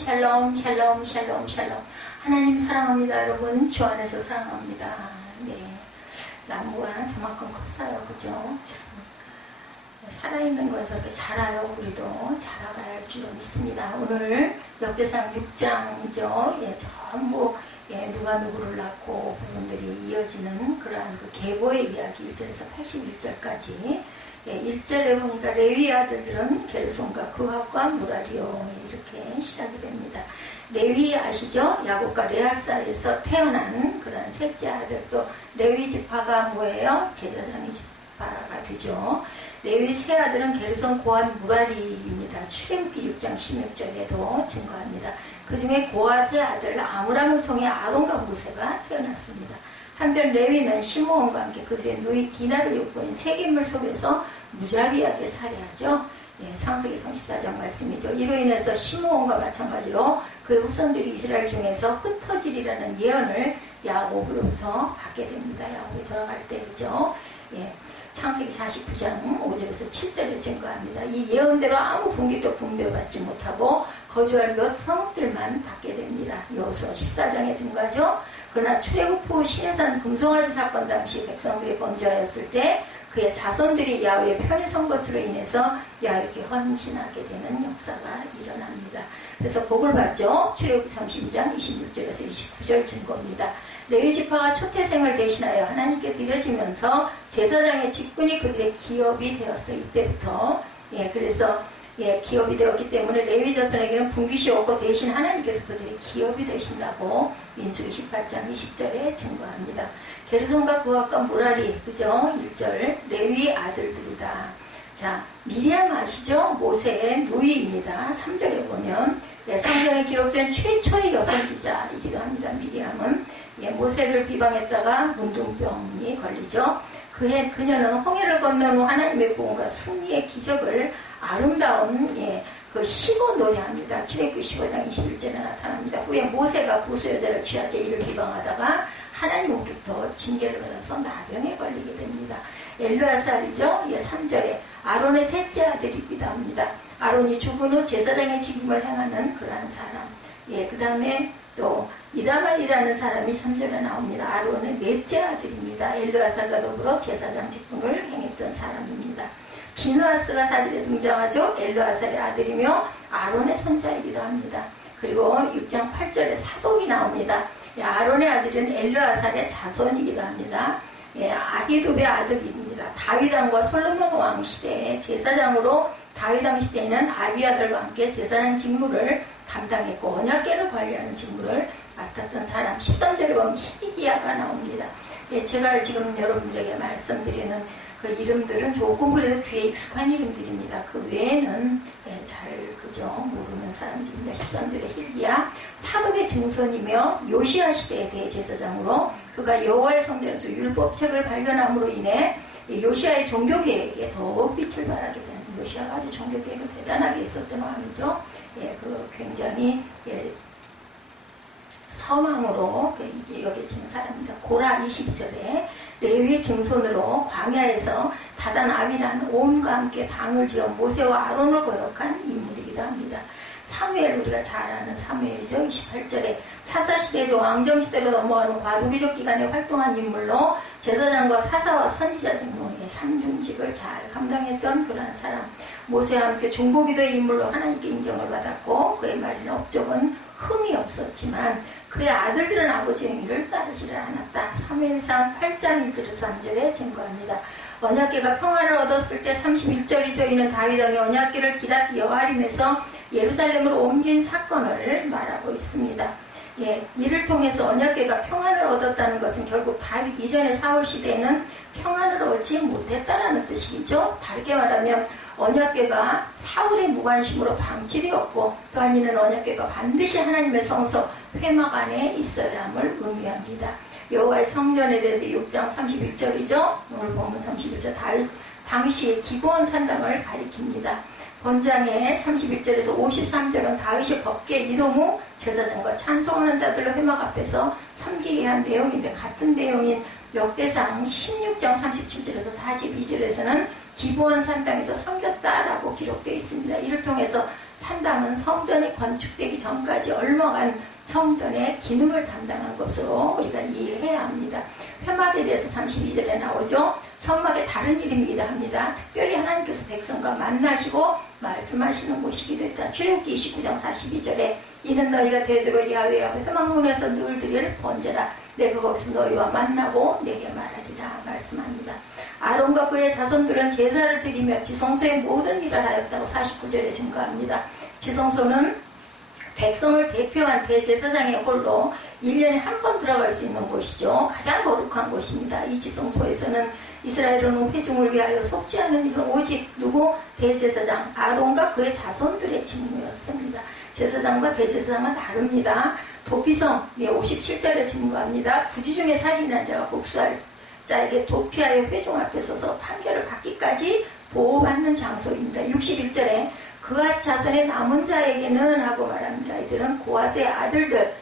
샬롬 샬롬 샬롬 샬롬. 하나님 사랑합니다. 여러분 주 안에서 사랑합니다. 네, 나무가 저만큼 컸어요. 그죠? 살아있는 거에서 이렇게 자라요. 우리도 자라가야 할 줄로 믿습니다. 오늘 역대상 6장이죠. 예, 전부 누가 누구를 낳고 부분들이 이어지는 그러한 그 계보의 이야기 1절에서 81절까지. 1절에 보니까 레위 아들들은 게르손과 그핫과 무라리요 이렇게 시작이 됩니다. 레위 아시죠? 야곱과 레아 사이에서 태어난 그런 셋째 아들. 또 레위 지파가 뭐예요? 제사장의 지파가 되죠. 레위 세 아들은 게르손, 고핫, 무라리입니다. 출애굽기 6장 16절에도 증거합니다. 그 중에 고핫의 아들 아므람을 통해 아론과 모세가 태어났습니다. 한편 레위는 시므온과 함께 그들의 누이 디나를 욕보인 세겜을 속에서 무자비하게 살해하죠. 예, 창세기 34장 말씀이죠. 이로 인해서 시므온과 마찬가지로 그의 후손들이 이스라엘 중에서 흩어지리라는 예언을 야곱으로부터 받게 됩니다. 야곱이 돌아갈 때, 그죠? 예, 창세기 49장 5절에서 7절에 증거합니다. 이 예언대로 아무 분기도 분배받지 못하고 거주할 몇 성들만 받게 됩니다. 여호수아 14장의 증거죠. 그러나 출애굽 후 시내산 금송아지 사건 당시 백성들이 범죄하였을 때 그의 자손들이 야훼의 편에 선 것으로 인해서 야훼께 헌신하게 되는 역사가 일어납니다. 그래서 복을 받죠. 출애굽 32장 26절에서 29절 증거입니다. 레위 지파가 초태생을 대신하여 하나님께 드려지면서 제사장의 직분이 그들의 기업이 되었어요. 이때부터. 그래서 기업이 되었기 때문에 레위 자손에게는 분깃이 없고 대신 하나님께서 그들의 기업이 되신다고 민수기 18장 20절에 증거합니다. 게르손과 그핫과 무라리, 그죠? 1절 레위 아들들이다. 자, 미리암 아시죠? 모세의 누이입니다. 3절에 보면 성경에 기록된 최초의 여성 기자이기도 합니다. 미리암은 모세를 비방했다가 문둥병이 걸리죠. 그녀는 홍해를 건넌 후 하나님의 구원과 승리의 기적을 아름다운 그 시고 노래합니다. 출애굽기 15장 21절에 나타납니다. 후에 모세가 구수 여자를 취하자 이를 비방하다가 하나님으로부터 징계를 받아서 나병에 걸리게 됩니다. 엘르아살이죠. 3절에 아론의 셋째 아들이기도 합니다. 아론이 죽은 후 제사장의 직임을 행하는 그러한 사람. 그 다음에 또 이다말이라는 사람이 3절에 나옵니다. 아론의 넷째 아들입니다. 엘르아살과 더불어 제사장 직분을 행했던 사람입니다. 비느하스가 4절에 등장하죠. 엘르아살의 아들이며 아론의 손자이기도 합니다. 그리고 6장 8절에 사독이 나옵니다. 아론의 아들은 엘르아살의 자손이기도 합니다. 아히두베의 아들입니다. 다윗 왕과 솔로몬 왕 시대에 제사장으로 다윗 왕 시대에는 아비아들과 함께 제사장 직무를 담당했고 언약궤를 관리하는 직무를 맡았던 사람. 13절에 보면 히기야가 나옵니다. 제가 지금 여러분들에게 말씀드리는 그 이름들은 조금 그래도 귀에 익숙한 이름들입니다. 그 외에는 잘 그죠 모르는 사람들입니다. 13절에 힐기야 사독의 증손이며 요시야 시대의 대제사장으로 그가 여호와의 성전에서 율법책을 발견함으로 인해 요시야의 종교계획에 더욱 빛을 발하게 되는, 요시야가 아주 종교계획을 대단하게 했었던 왕이죠. 그 굉장히 서망으로 여겨지는 사람입니다. 고라 22절에 레위의 증손으로 광야에서 다단 아비란 온과 함께 방을 지어 모세와 아론을 거역한 인물이기도 합니다. 사무엘, 우리가 잘 아는 사무엘이죠. 28절에 사사시대에서 왕정시대로 넘어가는 과도기적 기간에 활동한 인물로 제사장과 사사와 선지자 직무의 삼중직을 잘 감당했던 그러한 사람. 모세와 함께 중보기도의 인물로 하나님께 인정을 받았고 그의 말이나 업적은 흠이 없었지만 그의 아들들은 아버지의 행위를 따르지를 않았다. 사무엘상 8장 1절에서 3절에 증거합니다. 언약궤가 평화를 얻었을 때 31절이죠. 이는 다윗 왕이 언약궤를 기럇 여아림에서 예루살렘으로 옮긴 사건을 말하고 있습니다. 이를 통해서 언약궤가 평안을 얻었다는 것은 결국 다윗 이전의 사울 시대에는 평안을 얻지 못했다라는 뜻이죠. 다르게 말하면 언약궤가 사울의 무관심으로 방치되었고 또한 이는 언약궤가 반드시 하나님의 성소 회막 안에 있어야 함을 의미합니다. 여호와의 성전에 대해서 6장 31절이죠. 오늘 보면 31절 당시 기브온 산당을 가리킵니다. 본장의 31절에서 53절은 다윗이 법궤 이동 후 제사장과 찬송하는 자들로 회막 앞에서 섬기게 한 내용인데 같은 내용인 역대상 16장 37절에서 42절에서는 기브온 산당에서 섬겼다라고 기록되어 있습니다. 이를 통해서 산당은 성전이 건축되기 전까지 얼마간 성전의 기능을 담당한 것으로 우리가 이해해야 합니다. 회막에 대해서 32절에 나오죠. 성막의 다른 이름이기도 합니다. 특별히 하나님께서 백성과 만나시고 말씀하시는 곳이기도 했다. 출애굽기 29장 42절에 이는 너희가 되도록 야훼 앞에 회막문에서 늘 드릴 번제라. 내가 거기서 너희와 만나고 내게 말하리라 말씀합니다. 아론과 그의 자손들은 제사를 드리며 지성소의 모든 일을 하였다고 49절에 증거합니다. 지성소는 백성을 대표한 대제사장의 홀로 1년에 한 번 들어갈 수 있는 곳이죠. 가장 거룩한 곳입니다. 이 지성소에서는 이스라엘은 회중을 위하여 속지 않은 일은 오직 누구? 대제사장 아론과 그의 자손들의 직무였습니다. 제사장과 대제사장은 다릅니다. 도피성 57절에 증거합니다. 부지 중에 살인한 자가 복수할 자에게 도피하여 회중 앞에 서서 판결을 받기까지 보호받는 장소입니다. 61절에 그앗 자손의 남은 자에게는 하고 말합니다. 이들은 고앗의 아들들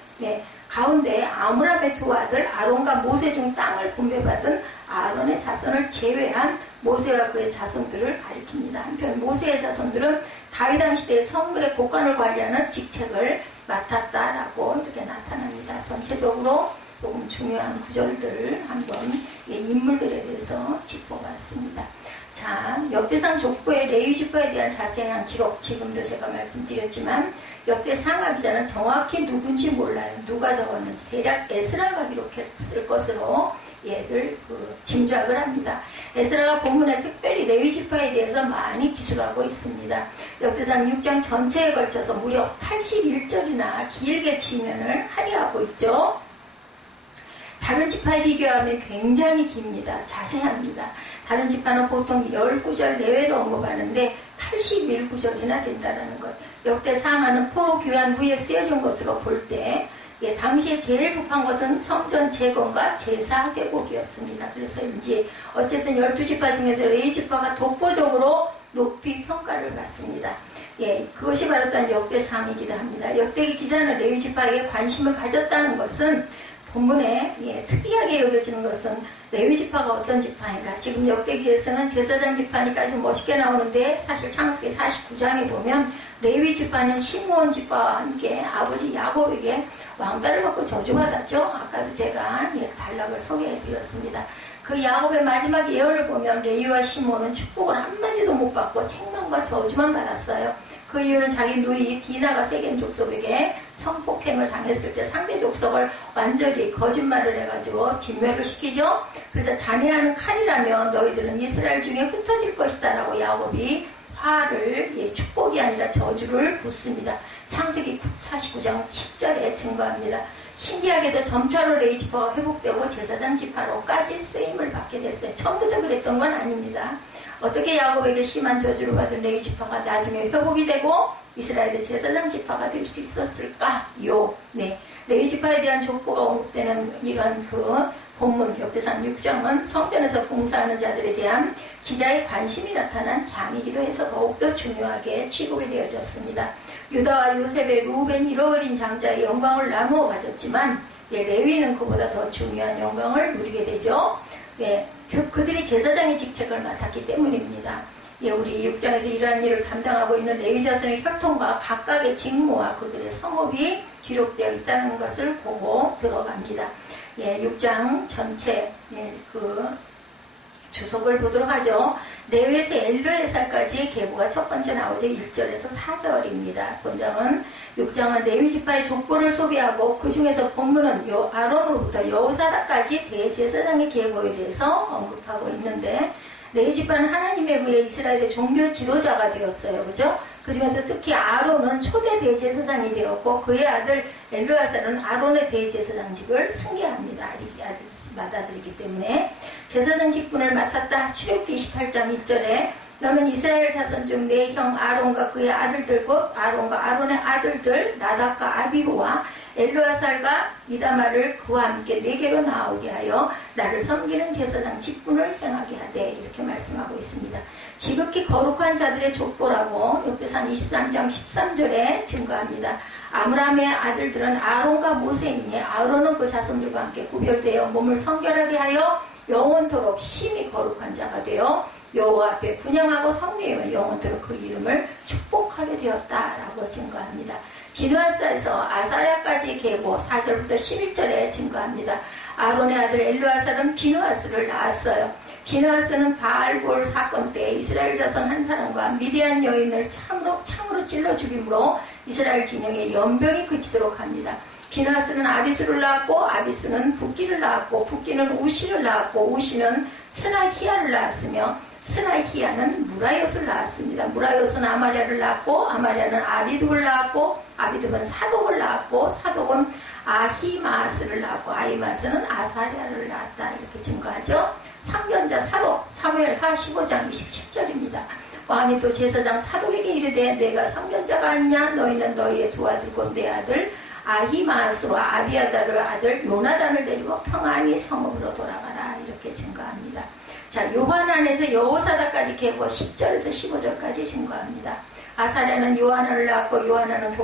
가운데 아므람의 두 아들 아론과 모세 중 땅을 분배받은 아론의 자손을 제외한 모세와 그의 자손들을 가리킵니다. 한편 모세의 자손들은 다윗 왕 시대의 성물의 곳간을 관리하는 직책을 맡았다라고 이렇게 나타납니다. 전체적으로 조금 중요한 구절들을 한번 인물들에 대해서 짚어봤습니다. 자, 역대상 족보의 레위 지파에 대한 자세한 기록, 지금도 제가 말씀드렸지만 역대상하 기자는 정확히 누군지 몰라요. 누가 적었는지 대략 에스라가 기록했을 것으로 얘들 짐작을 합니다. 에스라가 본문에 특별히 레위 지파에 대해서 많이 기술하고 있습니다. 역대상 6장 전체에 걸쳐서 무려 81절이나 길게 지면을 할애하고 있죠. 다른 지파에 비교하면 굉장히 깁니다. 자세합니다. 다른 지파는 보통 10구절 내외로 언급하는데 81구절이나 된다는 것. 역대상하는 포로 귀환 후에 쓰여진 것으로 볼 때 당시에 제일 급한 것은 성전 재건과 제사 회복이었습니다. 그래서 이제 어쨌든 12지파 중에서 레위 지파가 독보적으로 높이 평가를 받습니다. 그것이 바로 또한 역대상이기도 합니다. 역대기 기자는 레위 지파에게 관심을 가졌다는 것은 본문에 특이하게 여겨지는 것은 레위 지파가 어떤 지파인가. 지금 역대기에서는 제사장 지파니까 좀 멋있게 나오는데 사실 창세기 49장에 보면 레위 지파는 시므온 지파와 함께 아버지 야곱에게 왕따를 받고 저주받았죠. 아까도 제가 단락을 소개해드렸습니다. 그 야곱의 마지막 예언을 보면 레위와 시므온은 축복을 한마디도 못 받고 책망과 저주만 받았어요. 그 이유는 자기 누이 디나가 세겜 족속에게 성폭행을 당했을 때 상대 족속을 완전히 거짓말을 해가지고 진멸을 시키죠. 그래서 자네하는 칼이라면 너희들은 이스라엘 중에 흩어질 것이다 라고 야곱이 화를 축복이 아니라 저주를 붓습니다. 창세기 49장 10절에 증거합니다. 신기하게도 점차로 레위 지파가 회복되고 제사장 지파로까지 쓰임을 받게 됐어요. 처음부터 그랬던 건 아닙니다. 어떻게 야곱에게 심한 저주를 받은 레위 지파가 나중에 회복이 되고 이스라엘의 제사장 지파가 될 수 있었을까요? 레위 지파에 대한 족보가 언급되는 이런 본문 역대상 6장은 성전에서 봉사하는 자들에 대한 기자의 관심이 나타난 장이기도 해서 더욱더 중요하게 취급이 되어졌습니다. 유다와 요셉의 루벤이 잃어버린 장자의 영광을 나누어 가졌지만 레위는 그보다 더 중요한 영광을 누리게 되죠. 그들이 제사장의 직책을 맡았기 때문입니다. 우리 6장에서 이러한 일을 담당하고 있는 레위 자손의 혈통과 각각의 직무와 그들의 성업이 기록되어 있다는 것을 보고 들어갑니다. 6장 전체 주석을 보도록 하죠. 레위에서 엘르에살까지의 계보가 첫 번째 나오죠. 1절에서 4절입니다. 본장은 6장은 레위 지파의 족보를 소개하고 그 중에서 본문은 아론으로부터 여호사다까지 대제사장의 계보에 대해서 언급하고 있는데 레위 지파는 하나님에 의해 이스라엘의 종교 지도자가 되었어요. 그죠? 그 중에서 특히 아론은 초대 대제사장이 되었고 그의 아들 엘르아살은 아론의 대제사장직을 승계합니다. 아들이기 때문에 제사장 직분을 맡았다. 출애굽기 28장 1절에 너는 이스라엘 자손 중 내 형 아론과 그의 아들들 곧 아론과 아론의 아들들 나답과 아비후와 엘르아살과 이다말을 그와 함께 내게로 나오게 하여 나를 섬기는 제사장 직분을 행하게 하되 이렇게 말씀하고 있습니다. 지극히 거룩한 자들의 족보라고 역대상 23장 13절에 증거합니다. 아므람의 아들들은 아론과 모세이니 아론은 그 자손들과 함께 구별되어 몸을 성결하게 하여 영원토록 심히 거룩한 자가 되어 여호와 앞에 분향하고 성례하며 영원토록 그 이름을 축복하게 되었다라고 증거합니다. 비누아스에서 아사랴까지 계보 4절부터 11절에 증거합니다. 아론의 아들 엘르아살은 비누아스를 낳았어요. 비누아스는 바알볼 사건 때 이스라엘 자손 한 사람과 미디안 여인을 창으로 찔러 죽임으로 이스라엘 진영의 연병이 그치도록 합니다. 비누아스는 아비수를 낳았고 아비수는 붓기를 낳았고 붓기는 우시를 낳았고 우시는 스나히야를 낳았으며 스나히야는 무라요스를 낳았습니다. 무라요스는 아마랴를 낳았고 아마랴는 아비둡을 낳았고 아비둡은 사독을 낳았고 사독은 아히마스를 낳았고 아히마스는 아사랴를 낳았다 이렇게 증거하죠. 상견자 사독 사무엘하 15장 27절입니다. 왕이 또 제사장 사독에게 이르되 내가 상견자가 아니냐 너희는 너희의 두 아들 곧 내 아들 아히마스와 아비아다르 아들 요나단을 데리고 평안히 성읍으로 돌아가라 이렇게 증거합니다. 자, 요한안에서 여호사다까지 계보 10절에서 15절까지 증거합니다. 아사랴는 요하나를 낳았고 요하나는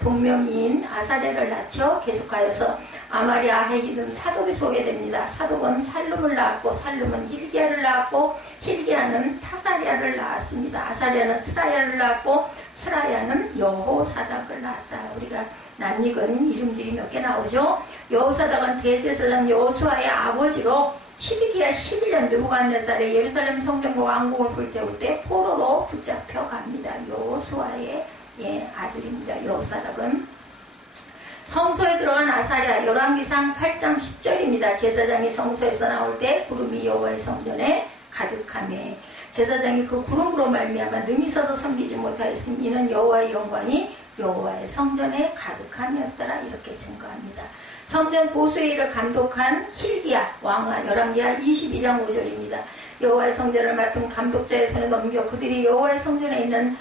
동명이인 아사랴를 낳죠. 계속하여서 아마랴 아히둠 사독이 소개됩니다. 사독은 살룸을 낳았고 살룸은 힐기야를 낳았고 힐기야는 파사랴를 낳았습니다. 아사랴는 스라야를 낳았고 스라야는 여호사닥을 낳았다. 우리가 낯익은 이름들이 몇 개 나오죠. 여호사닥은 대제사장 여호수아의 아버지로 시드기야 11년 느부갓네살의 예루살렘 성전과 왕궁을 불태울 때 포로로 붙잡혀 갑니다. 여호수아의 아들입니다. 여호사닥은 성소에 들어간 아사랴 열왕기상 8장 10절입니다. 제사장이 성소에서 나올 때 구름이 여호와의 성전에 가득하매 제사장이 그 구름으로 말미암아 능히 서서 섬기지 못하였으니 이는 여호와의 영광이 여호와의 성전에 가득함이었더라 이렇게 증거합니다. 성전 보수의 일을 감독한 힐기야 왕아 열왕기하 22장 5절입니다. 여호와의 성전을 맡은 감독자의 손에 넘겨 그들이 여호와의 성전에 있는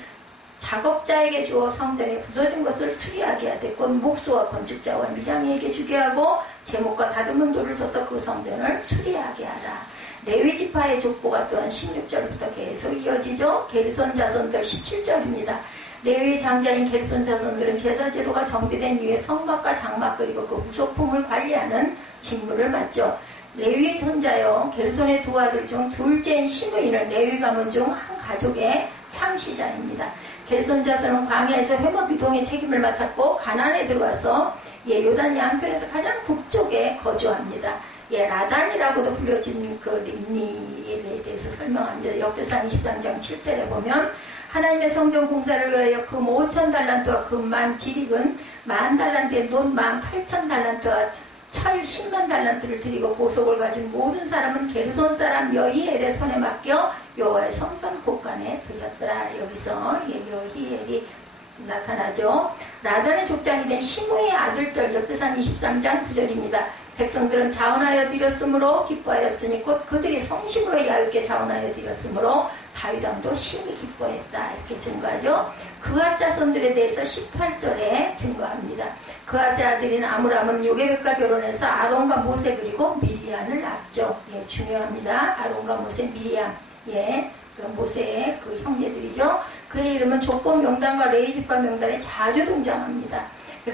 작업자에게 주어 성전에 부서진 것을 수리하게 하되 곧 목수와 건축자와 미장이에게 주게 하고 제목과 다듬은 돌을 써서 그 성전을 수리하게 하라. 레위 지파의 족보가 또한 16절부터 계속 이어지죠. 게르손 자손들 17절입니다. 레위 장자인 게르손 자손들은 제사제도가 정비된 이후에 성막과 장막 그리고 그 부속품을 관리하는 직무를 맡죠. 레위 전자여 게르손의 두 아들 중 둘째인 시므이는 레위 가문 중 한 가족의 창시자입니다. 게르손 자손은 광야에서 회막 유동의 책임을 맡았고 가나안에 들어와서 요단 양편에서 가장 북쪽에 거주합니다. 라단이라고도 불려진 그 림니에 대해서 설명합니다. 역대상 23장 7절에 보면 하나님의 성전 공사를 위하여 금 5,000달란트와 금만 디릭은 10,000달란트에 논 18,000달란트와 철 10만 달란트를 드리고 보석을 가진 모든 사람은 게르손 사람 여히엘의 손에 맡겨 여호와의 성전 곳간에 드렸더라. 여기서 여히엘이 나타나죠. 라단의 족장이 된 시므의 아들들 역대상 23장 9절입니다. 백성들은 자원하여 드렸으므로 기뻐하였으니 곧 그들이 성심으로 야훼께 자원하여 드렸으므로 다윗왕도 심히 기뻐했다 이렇게 증거하죠. 그앗 자손들에 대해서 18절에 증거합니다. 그앗의 아들인 아므람은 요게벳과 결혼해서 아론과 모세 그리고 미리암을 낳았죠. 중요합니다. 아론과 모세 미리암 그럼 모세의 그 형제들이죠. 그의 이름은 족보 명단과 레위지파 명단에 자주 등장합니다.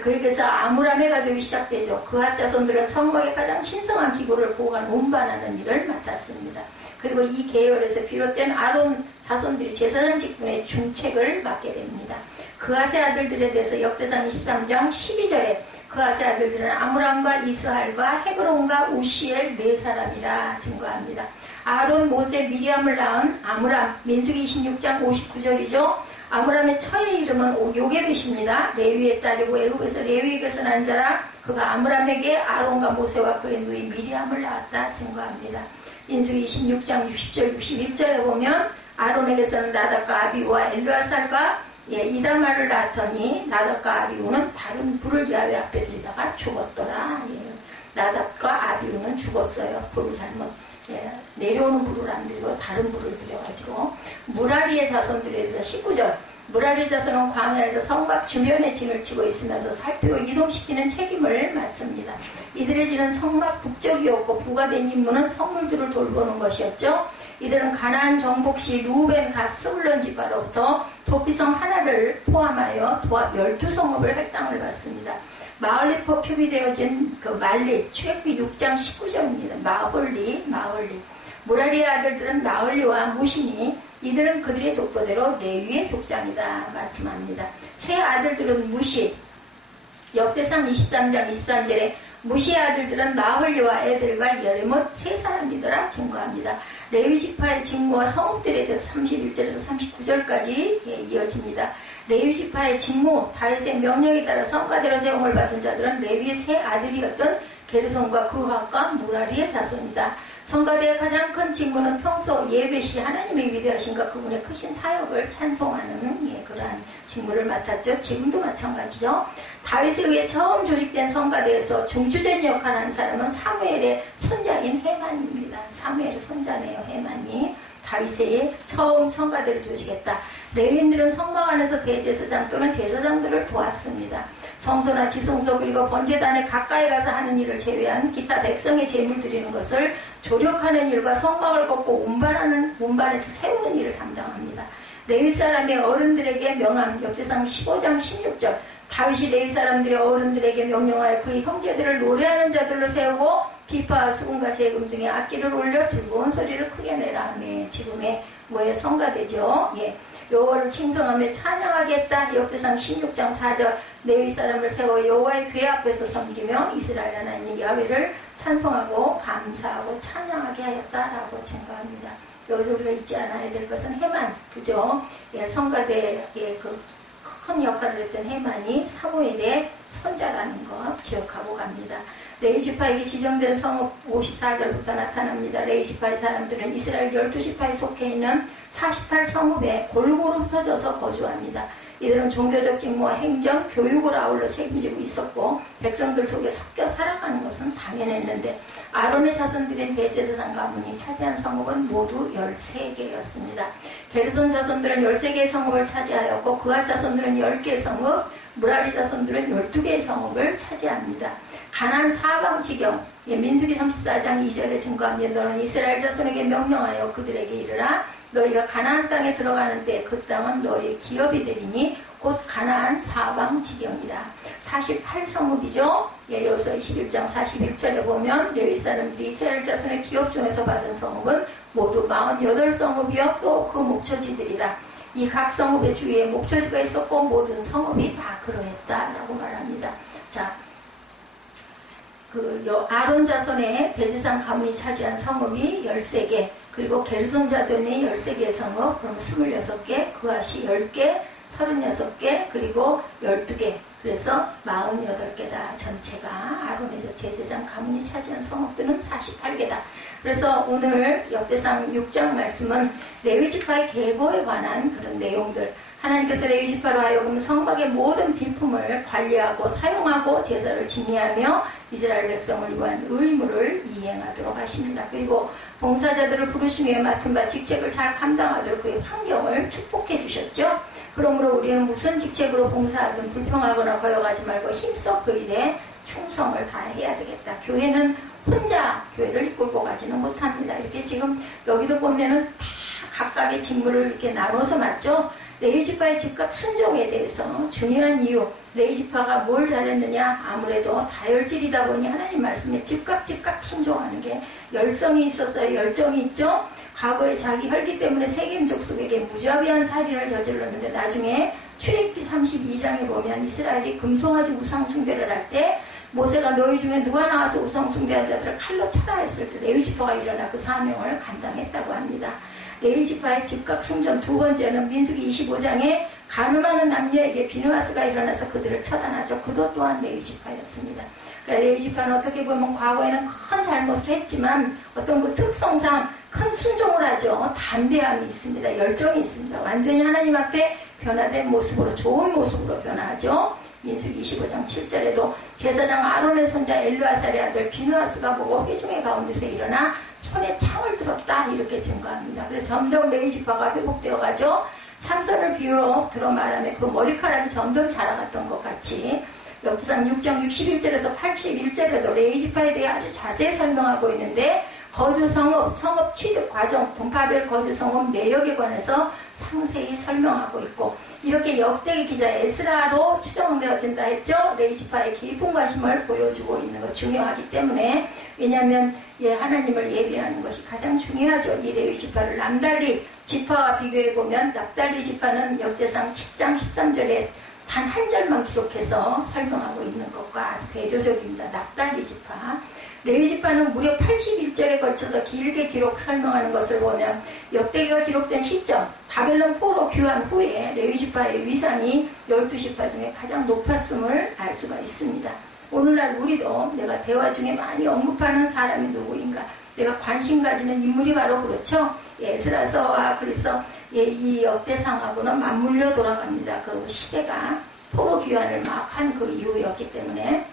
그에게서 아므람의 가족이 시작되죠. 그앗 자손들은 성막의 가장 신성한 기구를 보관 운반하는 일을 맡았습니다. 그리고 이 계열에서 비롯된 아론 자손들이 제사장 직분의 중책을 맡게 됩니다. 그앗의 아들들에 대해서 역대상 23장 12절에 그앗의 아들들은 아므람과 이스할과 헤브론과 우시엘 네 사람이라 증거합니다. 아론, 모세, 미리암을 낳은 아므람, 민수기 26장 59절이죠. 아므람의 처의 이름은 요게벳입니다. 레위의 딸이고 애굽에서 레위에게서 난 자라 그가 아므람에게 아론과 모세와 그의 누이 미리암을 낳았다 증거합니다. 민수기 26장 60절 61절에 보면 아론에게서는 나답과 아비우와 엘르아살과 이다말을 낳았더니 나답과 아비우는 다른 불을 야훼 앞에 들이다가 죽었더라. 나답과 아비우는 죽었어요. 불을 잘못 내려오는 불을 안 들고 다른 불을 들여가지고. 무라리의 자손들에 대해서 19절 무라리 자손은 광야에서 성곽 주변에 진을 치고 있으면서 살피고 이동시키는 책임을 맡습니다. 이들의 진은 성막 북쪽이었고 부과된 임무는 성물들을 돌보는 것이었죠. 이들은 가나안 정복시 루벤 갓 스불론 지파로부터 도피성 하나를 포함하여 도합 12성읍을 할당을 받습니다. 마을리포 표기되어진 그 말리 출애굽기 6장 19절입니다. 마홀리 무라리의 아들들은 나흘리와 무시니 이들은 그들의 족보대로 레위의 족장이다 말씀합니다. 세 아들들은 무시, 역대상 23장 23절에 무시의 아들들은 나흘리와 애들과 여레못 세 사람이더라 증거합니다. 레위 지파의 직무와 성읍들에 대해서 31절에서 39절까지 이어집니다. 레위 지파의 직무, 다윗의 명령에 따라 성가대로 세움을 받은 자들은 레위의 세 아들이었던 게르손과 그핫과 무라리의 자손이다. 성가대의 가장 큰 직무는 평소 예배 시 하나님의 위대하신과 그분의 크신 사역을 찬송하는 그러한 직무를 맡았죠. 지금도 마찬가지죠. 다윗에 의해 처음 조직된 성가대에서 중추적인 역할을 한 사람은 사무엘의 손자인 헤만입니다. 사무엘의 손자네요. 헤만이 다윗의 처음 성가대를 조직했다. 레위인들은 성막 안에서 대제사장 또는 제사장들을 도왔습니다. 성소나 지성소 그리고 번제단에 가까이 가서 하는 일을 제외한 기타 백성의 제물 드리는 것을 조력하는 일과 성막을 걷고 운반해서 세우는 일을 담당합니다. 레위 사람의 어른들에게 명함, 역대상 15장 16절. 다윗이 레위 사람들의 어른들에게 명령하여 그의 형제들을 노래하는 자들로 세우고 비파와 수금과 세금 등의 악기를 올려 즐거운 소리를 크게 내라 하며 지금의 성가대죠. 여호와를 칭송하며 찬양하겠다. 역대상 16장 4절. 레위 사람을 세워 여호와의 궤 앞에서 섬기며 이스라엘 하나님 야훼를 찬송하고 감사하고 찬양하게 하였다라고 증거합니다. 여기서 우리가 잊지 않아야 될 것은 헤만, 그죠? 성가대의 그 큰 역할을 했던 헤만이 사무엘의 손자라는 것 기억하고 갑니다. 레위 지파에게 지정된 성읍 54절부터 나타납니다. 레위 지파의 사람들은 이스라엘 12지파에 속해 있는 48성읍에 골고루 흩어져서 거주합니다. 이들은 종교적 직무와 행정, 교육을 아울러 책임지고 있었고 백성들 속에 섞여 살아가는 것은 당연했는데 아론의 자손들인 대제사장 가문이 차지한 성읍은 모두 13개였습니다. 게르손 자손들은 13개의 성읍을 차지하였고 그핫 자손들은 10개의 성읍, 무라리 자손들은 12개의 성읍을 차지합니다. 가나안 사방 지경, 민수기 34장 2절에 증거하며 너는 이스라엘 자손에게 명령하여 그들에게 이르라. 너희가 가나안 땅에 들어가는 때 그 땅은 너희의 기업이 되리니 곧 가나안 사방 지경이라. 48성읍이죠. 여호수아 21장 41절에 보면 레위 사람들이 이스라엘 자손의 기업 중에서 받은 성읍은 모두 48성읍이요 또 그 목초지들이라. 이 각 성읍의 주위에 목초지가 있었고 모든 성읍이 다 그러했다라고 말합니다. 자, 아론 자손의 대제사장 가문이 차지한 성읍이 13개, 그리고 게르손 자손이 13개의 성읍, 그럼 26개, 그핫이 10개, 36개, 그리고 12개, 그래서 48개다. 전체가 아론의 제사장 가문이 차지한 성읍들은 48개다. 그래서 오늘 역대상 6장 말씀은 레위 지파의 계보에 관한 그런 내용들, 하나님께서 레위 지파로 하여금 성막의 모든 비품을 관리하고 사용하고 제사를 진리하며 이스라엘 백성을 위한 의무를 이행하도록 하십니다. 그리고 봉사자들을 부르시며 맡은 바 직책을 잘 감당하도록 그의 환경을 축복해 주셨죠. 그러므로 우리는 무슨 직책으로 봉사하든 불평하거나 거역하지 말고 힘써 그 일에 충성을 다해야 되겠다. 교회는 혼자 교회를 이끌고 가지는 못합니다. 이렇게 지금 여기도 보면은 다 각각의 직무를 이렇게 나눠서 맡죠. 레위 지파의 즉각 순종에 대해서 중요한 이유, 레위 지파가 뭘 잘했느냐? 아무래도 다혈질이다 보니 하나님 말씀에 즉각 순종하는 게 열성이 있었어요. 열정이 있죠. 과거에 자기 혈기 때문에 세겜 족속에게 무자비한 살인을 저질렀는데 나중에 출애굽기 32장에 보면 이스라엘이 금송아지 우상 숭배를 할 때 모세가 너희 중에 누가 나와서 우상 숭배한 자들을 칼로 쳐라 했을 때 레위 지파가 일어나 그 사명을 감당했다고 합니다. 레위 지파의 즉각 순종. 두 번째는 민수기 25장에 간음하는 남녀에게 비느하스가 일어나서 그들을 처단하죠. 그도 또한 레위 지파였습니다. 그러니까 레위 지파는 어떻게 보면 과거에는 큰 잘못을 했지만 어떤 그 특성상 큰 순종을 하죠. 담대함이 있습니다. 열정이 있습니다. 완전히 하나님 앞에 변화된 모습으로, 좋은 모습으로 변화하죠. 민수기 25장 7절에도 제사장 아론의 손자 엘르아살의 아들 비느하스가 보고 회중의 가운데서 일어나 손에 창을 들었다 이렇게 증거합니다. 그래서 점점 레위 지파가 회복되어 가죠. 삼손을 비유로 들어 말하면 그 머리카락이 점점 자라갔던 것 같이 역대상 6장 61절에서 81절에도 레위 지파에 대해 아주 자세히 설명하고 있는데 거주 성읍, 성읍 취득 과정, 분파별 거주 성읍 내역에 관해서 상세히 설명하고 있고, 이렇게 역대기 기자 에스라로 추정되어진다 했죠. 레위 지파의 깊은 관심을 보여주고 있는 것 중요하기 때문에, 왜냐하면 하나님을 예배하는 것이 가장 중요하죠. 이 레위 지파를 남달리 지파와 비교해 보면 납달리 지파는 역대상 10장 13절에 단 한 절만 기록해서 설명하고 있는 것과 아주 대조적입니다. 납달리 지파. 레위 지파는 무려 81절에 걸쳐서 길게 기록 설명하는 것을 보면 역대기가 기록된 시점, 바벨론 포로 귀환 후에 레위 지파의 위상이 12지파 중에 가장 높았음을 알 수가 있습니다. 오늘날 우리도 내가 대화 중에 많이 언급하는 사람이 누구인가, 내가 관심 가지는 인물이 바로 그렇죠. 에스라서와 그래서 이 역대상하고는 맞물려 돌아갑니다. 그 시대가 포로 귀환을 막 한 그 이후였기 때문에.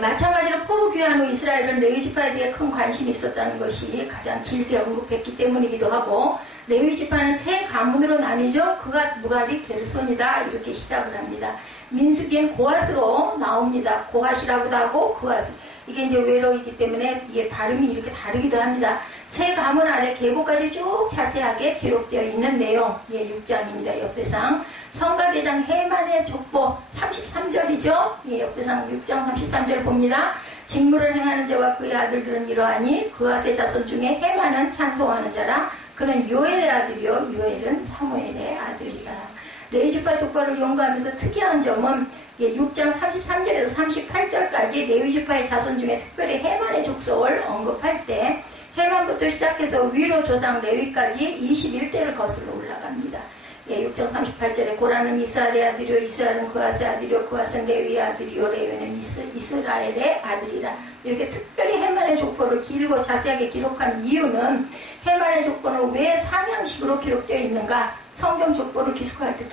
마찬가지로 포로 귀환 후 이스라엘은 레위 지파에 대해 큰 관심이 있었다는 것이 가장 길게 언급했기 때문이기도 하고, 레위 지파는 세 가문으로 나뉘죠. 그가 무라리 게르손이다 이렇게 시작을 합니다. 민수기엔 고앗으로 나옵니다. 고앗이라고도 하고 그앗. 이게 이제 외로이기 때문에 이게 발음이 이렇게 다르기도 합니다. 세 가문 아래 계보까지 쭉 자세하게 기록되어 있는 내용, 6장입니다. 역대상. 성가대장 해만의 족보 33절이죠. 역대상 6장 33절 봅니다. 직무를 행하는 자와 그의 아들들은 이러하니 그앗의 자손 중에 해만은 찬송하는 자라. 그는 요엘의 아들이요 요엘은 사무엘의 아들이다. 레위 지파 족보를 연구하면서 특이한 점은 6장 33절에서 38절까지 레위 지파의 자손 중에 특별히 해만의 족속을 언급할 때 해만부터 시작해서 위로 조상 레위까지 21대를 거슬러 올라갑니다. 6장 38절에 고라는 이스라엘의 아들이요 이스라엘은 그앗의 아들이요 그앗은 레위의 아들이요 레위는 이스라엘의 아들이라. 이렇게 특별히 해만의 족보를 길고 자세하게 기록한 이유는 해만의 족보는 왜 상향식으로 기록되어 있는가? 성경 족보를 기술할 때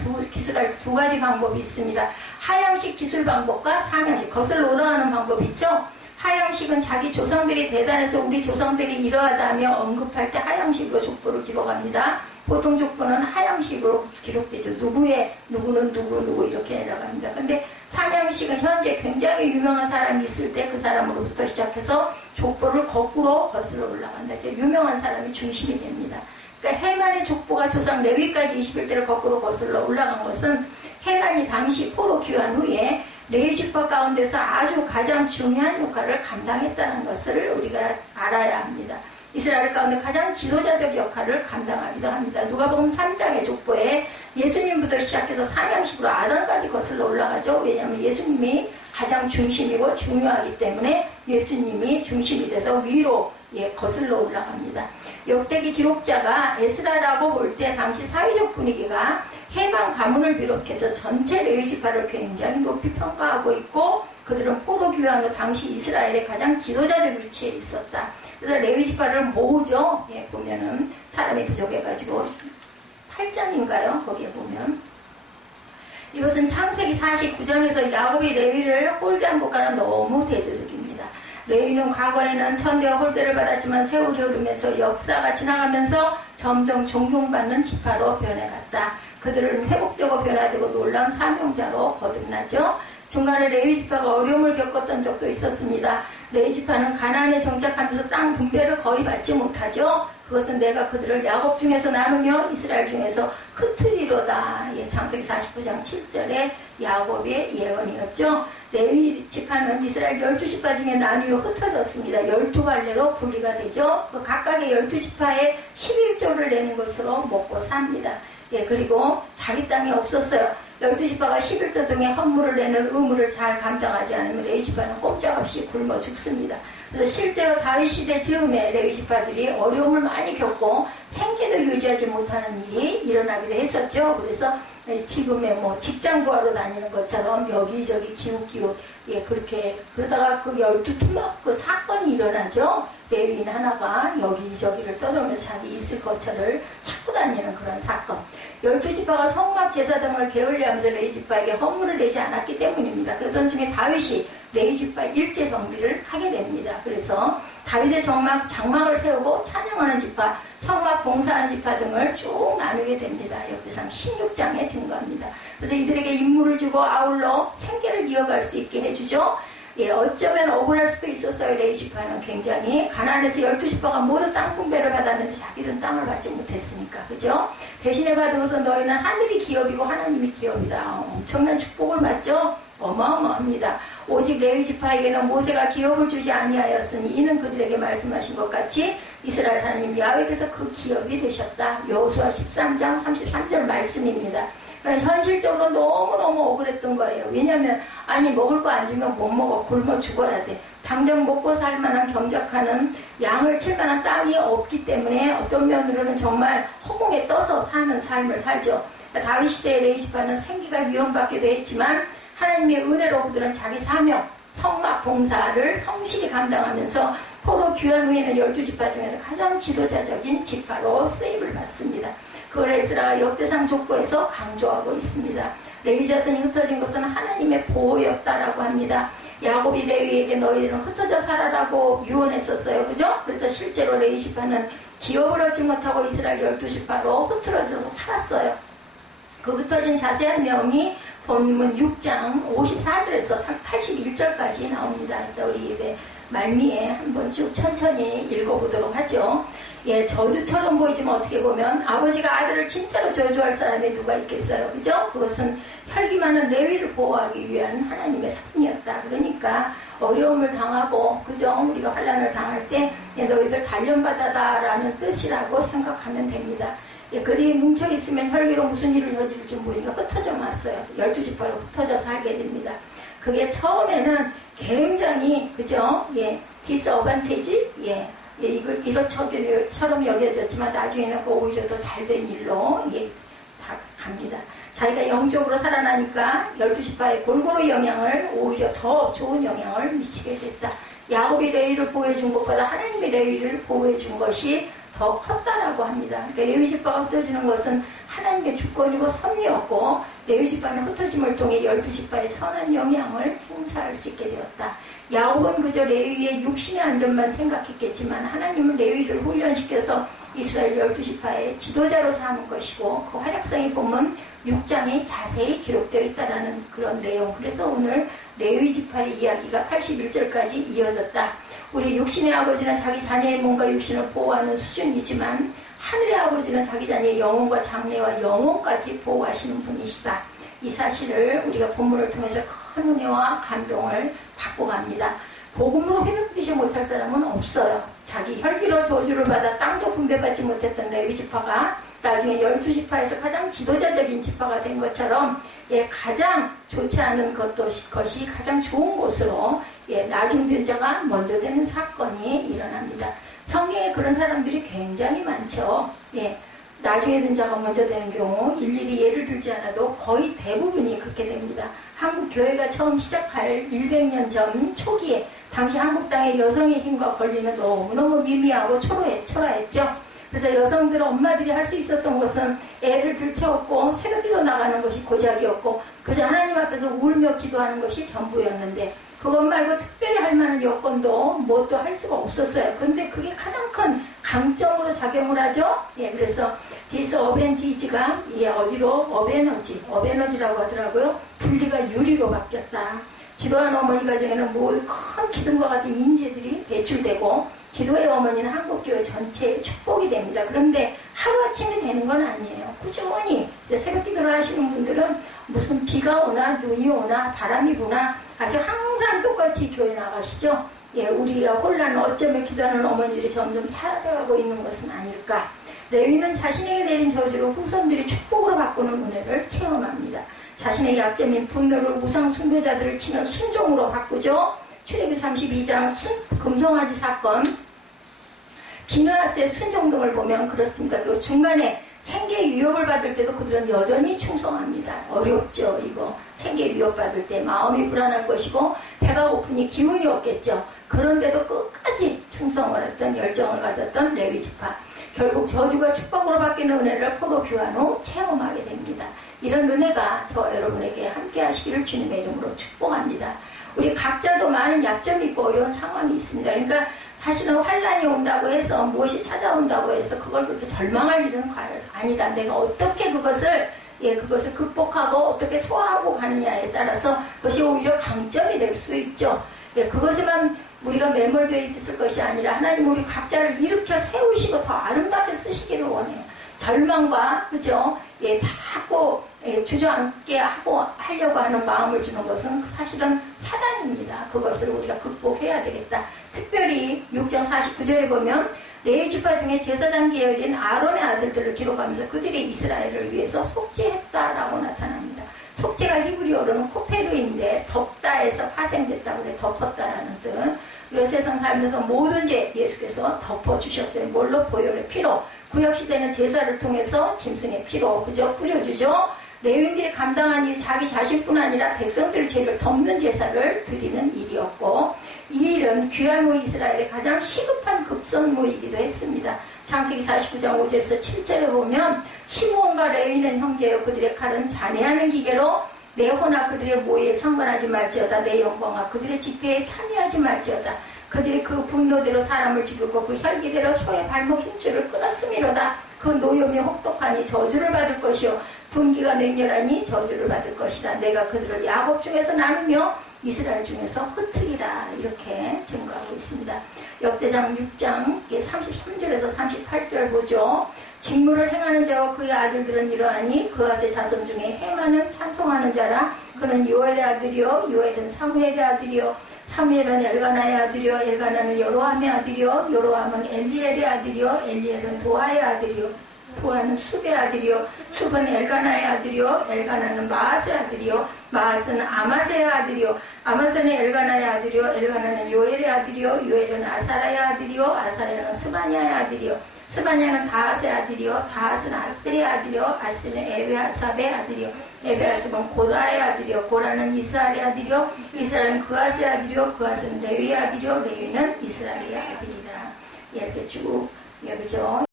두 가지 방법이 있습니다. 하향식 기술 방법과 상향식, 거슬러 올라가는 방법이 있죠. 하향식은 자기 조상들이 대단해서 우리 조상들이 이러하다며 언급할 때 하향식으로 족보를 기록합니다. 보통 족보는 하향식으로 기록되죠. 누구는 누구 이렇게 내려갑니다. 근데 상향식은 현재 굉장히 유명한 사람이 있을 때 그 사람으로부터 시작해서 족보를 거꾸로 거슬러 올라간다. 유명한 사람이 중심이 됩니다. 그러니까 해만의 족보가 조상 레위까지 21대를 거꾸로 거슬러 올라간 것은 해만이 당시 포로 귀환 후에 레위 지파 가운데서 아주 가장 중요한 역할을 감당했다는 것을 우리가 알아야 합니다. 이스라엘 가운데 가장 지도자적 역할을 감당하기도 합니다. 누가복음 3장의 족보에 예수님부터 시작해서 상향식으로 아담까지 거슬러 올라가죠. 왜냐하면 예수님이 가장 중심이고 중요하기 때문에 예수님이 중심이 돼서 위로 거슬러 올라갑니다. 역대기 기록자가 에스라라고 볼 때 당시 사회적 분위기가 해만 가문을 비롯해서 전체 레위 지파를 굉장히 높이 평가하고 있고, 그들은 포로 귀환 후 당시 이스라엘의 가장 지도자적 위치에 있었다. 그래서 레위 지파를 모으죠. 보면은 사람이 부족해가지고 8장인가요? 거기에 보면 이것은 창세기 49장에서 야곱이 레위를 홀대한 것과는 너무 대조적입니다. 레위는 과거에는 천대와 홀대를 받았지만 세월이 흐르면서 역사가 지나가면서 점점 존경받는 지파로 변해갔다. 그들은 회복되고 변화되고 놀라운 사명자로 거듭나죠. 중간에 레위 지파가 어려움을 겪었던 적도 있었습니다. 레위 지파는 가나안에 정착하면서 땅 분배를 거의 받지 못하죠. 그것은 내가 그들을 야곱 중에서 나누며 이스라엘 중에서 흩으리로다. 창세기 49장 7절에 야곱의 예언이었죠. 레위 지파는 이스라엘 12지파 중에 나뉘어 흩어졌습니다. 12갈래로 분리가 되죠. 그 각각의 12지파에 11조를 내는 것으로 먹고 삽니다. 그리고 자기 땅이 없었어요. 12지파가 11조 중에 헌물을 내는 의무를 잘 감당하지 않으면 레위 지파는 꼼짝없이 굶어 죽습니다. 그래서 실제로 다윗 시대 즈음에 레위 지파들이 어려움을 많이 겪고 생계도 유지하지 못하는 일이 일어나기도 했었죠. 그래서 지금의 직장 구하러 다니는 것처럼 여기저기 기웃기웃 그렇게 그러다가 그 12토막 그 사건이 일어나죠. 레위인 하나가 여기저기를 떠돌면서 자기 있을 거처를 찾고 다니는 그런 사건. 12지파가 성막 제사 등을 게을리하면서 레위 지파에게 헌물을 내지 않았기 때문입니다. 그러던 중에 다윗이 레위 지파 일제 정비를 하게 됩니다. 그래서 다윗의 장막을 세우고 찬양하는 지파, 성막 봉사하는 지파 등을 쭉 나누게 됩니다. 역대상 16장에 증거합니다. 그래서 이들에게 임무를 주고 아울러 생계를 이어갈 수 있게 해주죠. 예, 어쩌면 억울할 수도 있었어요. 레위지파는 굉장히 가나안에서 12지파가 모두 땅 분배를 받았는데 자기들은 땅을 받지 못했으니까, 그죠? 대신에 받은 것은 너희는 하늘이 기업이고 하나님이 기업이다. 엄청난 축복을 받죠. 어마어마합니다. 오직 레위지파에게는 모세가 기업을 주지 아니하였으니 이는 그들에게 말씀하신 것 같이 이스라엘 하나님 야훼께서 그 기업이 되셨다. 여호수아 13장 33절 말씀입니다. 그러니까 현실적으로 너무너무 억울했던 거예요. 왜냐하면 아니 먹을 거 안 주면 못 먹어. 굶어 죽어야 돼. 당장 먹고 살 만한 경작하는 양을 칠 만한 땅이 없기 때문에 어떤 면으로는 정말 허공에 떠서 사는 삶을 살죠. 그러니까 다윗 시대의 레위지파는 생기가 위험받기도 했지만 하나님의 은혜로 그들은 자기 사명, 성막 봉사를 성실히 감당하면서 포로 귀환 후에는 12지파 중에서 가장 지도자적인 지파로 쓰임을 받습니다. 그걸 에스라가 역대상 족보에서 강조하고 있습니다. 레위 자손이 흩어진 것은 하나님의 보호였다라고 합니다. 야곱이 레위에게 너희들은 흩어져 살아라고 유언했었어요. 그죠? 그래서 실제로 레위 지파는 기업을 얻지 못하고 이스라엘 12지파로 흐트러져서 살았어요. 그 흩어진 자세한 내용이 본문 6장 54절에서 81절까지 나옵니다. 일단 우리 예배 말미에 한번 쭉 천천히 읽어보도록 하죠. 예, 저주처럼 보이지만 어떻게 보면 아버지가 아들을 진짜로 저주할 사람이 누가 있겠어요. 그죠? 그것은 혈기 많은 레위를 보호하기 위한 하나님의 섭리였다. 그러니까 어려움을 당하고, 그죠? 우리가 환난을 당할 때 너희들 단련받아다라는 뜻이라고 생각하면 됩니다. 예, 그들이 뭉쳐있으면 혈기로 무슨 일을 저지를지 모르니까 흩어져 왔어요. 12지파로 흩어져 살게 됩니다. 그게 처음에는 굉장히, 그죠? 예, 디스어반테이지? 예, 이것처럼 여겨졌지만 나중에는 그 오히려 더 잘된 일로, 예, 다 갑니다. 자기가 영적으로 살아나니까 12지파의 골고루 영향을, 오히려 더 좋은 영향을 미치게 됐다. 야곱이 레위를 보호해준 것보다 하나님의 레위를 보호해준 것이 더 컸다라고 합니다. 그러니까 레위지파가 흩어지는 것은 하나님의 주권이고 섭리였고 레위지파는 흩어짐을 통해 12지파의 선한 영향을 행사할 수 있게 되었다. 야곱은 그저 레위의 육신의 안전만 생각했겠지만 하나님은 레위를 훈련시켜서 이스라엘 12지파의 지도자로 삼은 것이고 그 활약상이 보면 6장에 자세히 기록되어 있다는 그런 내용. 그래서 오늘 레위지파의 이야기가 81절까지 이어졌다. 우리 육신의 아버지는 자기 자녀의 몸과 육신을 보호하는 수준이지만 하늘의 아버지는 자기 자녀의 영혼과 장래와 영혼까지 보호하시는 분이시다. 이 사실을 우리가 본문을 통해서 큰 은혜와 감동을 받고 갑니다. 복음으로 회복되지 못할 사람은 없어요. 자기 혈기로 저주를 받아 땅도 분배받지 못했던 레위지파가 나중에 12지파에서 가장 지도자적인 지파가 된 것처럼 예, 가장 좋지 않은 것이 가장 좋은 곳으로 예, 나중된 자가 먼저 되는 사건이 일어납니다. 성경에 그런 사람들이 굉장히 많죠. 예, 나중에 된 자가 먼저 되는 경우 일일이 예를 들지 않아도 거의 대부분이 그렇게 됩니다. 한국 교회가 처음 시작할 100년 전 초기에 당시 한국 땅의 여성의 힘과 권리는 너무너무 미미하고 초라했죠. 그래서 여성들 엄마들이 할 수 있었던 것은 애를 들쳐업고 새벽기도 나가는 것이 고작이었고 그저 하나님 앞에서 울며 기도하는 것이 전부였는데 그것 말고 특별히 할 만한 여건도 뭣도 할 수가 없었어요. 그런데 그게 가장 큰 강점으로 작용을 하죠. 예, 그래서 디스어벤티지가 예, 어디로 어베너지라고 하더라고요. 분리가 유리로 바뀌었다. 기도하는 어머니 가정에는 모두 큰 기둥과 같은 인재들이 배출되고 기도의 어머니는 한국교회 전체의 축복이 됩니다. 그런데 하루아침에 되는 건 아니에요. 꾸준히 새벽 기도를 하시는 분들은 무슨 비가 오나 눈이 오나 바람이 부나 아주 항상 똑같이 교회 나가시죠. 예, 우리가 혼란 어쩌면 기도하는 어머니들이 점점 사라져가고 있는 것은 아닐까. 레위는 자신에게 내린 저주로 후손들이 축복으로 바꾸는 은혜를 체험합니다. 자신의 약점인 분노를 우상 숭배자들을 치는 순종으로 바꾸죠. 출애굽기 32장 금송아지 사건 비느하스의 순종 등을 보면 그렇습니다. 그리고 중간에 생계의 위협을 받을 때도 그들은 여전히 충성합니다. 어렵죠. 이거 생계 위협 받을 때 마음이 불안할 것이고 배가 고프니 기운이 없겠죠. 그런데도 끝까지 충성을 했던 열정을 가졌던 레위지파. 결국 저주가 축복으로 바뀌는 은혜를 포로 귀환 후 체험하게 됩니다. 이런 은혜가 저와 여러분에게 함께 하시기를 주님의 이름으로 축복합니다. 우리 각자도 많은 약점이 있고 어려운 상황이 있습니다. 그러니까 사실은 환란이 온다고 해서 무엇이 찾아온다고 해서 그걸 그렇게 절망할 일은 아니다. 내가 어떻게 그것을 극복하고 어떻게 소화하고 가느냐에 따라서 그것이 오히려 강점이 될 수 있죠. 그것에만 우리가 매몰되어 있을 것이 아니라 하나님 우리 각자를 일으켜 세우시고 더 아름답게 쓰시기를 원해요. 절망과 그죠? 자꾸 주저앉게 하려고 하는 마음을 주는 것은 사실은 사단입니다. 그것을 우리가 극복해야 되겠다. 특별히 6장 49절에 보면 레위 지파 중에 제사장 계열인 아론의 아들들을 기록하면서 그들이 이스라엘을 위해서 속죄했다라고 나타납니다. 속죄가 히브리어로는 코페르인데 덮다에서 파생됐다고 그래. 덮었다라는 뜻. 우리가 세상 살면서 모든 죄 예수께서 덮어주셨어요. 뭘로? 보혈의 피로. 구약시대는 제사를 통해서 짐승의 피로 그저 뿌려주죠. 레위인들이 감당한 일이 자기 자신뿐 아니라 백성들의 죄를 덮는 제사를 드리는 일이었고, 이 일은 귀할모 이스라엘의 가장 시급한 급선무이기도 했습니다. 창세기 49장 5절에서 7절에 보면 시므온과 레위는 형제여 그들의 칼은 잔해하는 기계로 내 호나 그들의 모의에 상관하지 말지어다. 내 영광아 그들의 집회에 참여하지 말지어다. 그들이 그 분노대로 사람을 죽이고 그 혈기대로 소의 발목 힘줄을 끊었음이로다. 그 노염이 혹독하니 저주를 받을 것이요 분기가 맹렬하니 저주를 받을 것이다. 내가 그들을 야곱 중에서 나누며 이스라엘 중에서 흩으리라. 이렇게 증거하고 있습니다. 역대장 6장 33절에서 38절 보죠. 직무를 행하는 자와 그의 아들들은 이러하니 그아세 자손 중에 헤만은 찬송하는 자라. 그는 요엘의 아들이요 요엘은 사무엘의 아들이요 사무엘은 엘가나의 아들이요 엘가나는 여로함의 아들이요 여로함은 엘리엘의 아들이요 엘리엘은 도아의 아들이요 도아는 숲의 아들이요 숲은 엘가나의 아들이요 엘가나는 마앗의 아들이요 마앗은 아마세의 아들이요 아마세는 엘가나의 아들이요 엘가나는 요엘의 아들이요 요엘은 아사라의 아들이요 아사라는 스바냐의 아들이요 스바냐는 다앗의 아들이요 다앗은 아스의 아들이요 아스는 에베아삽의 아들이요 에베아삽은 고라의 아들이요 고라는 이스라엘의 아들이요 이스라엘은 그앗의 아들이요 그앗은 레위의 아들이요 레위는 이스라엘의 아들이다. 이렇게 쭉 여기죠.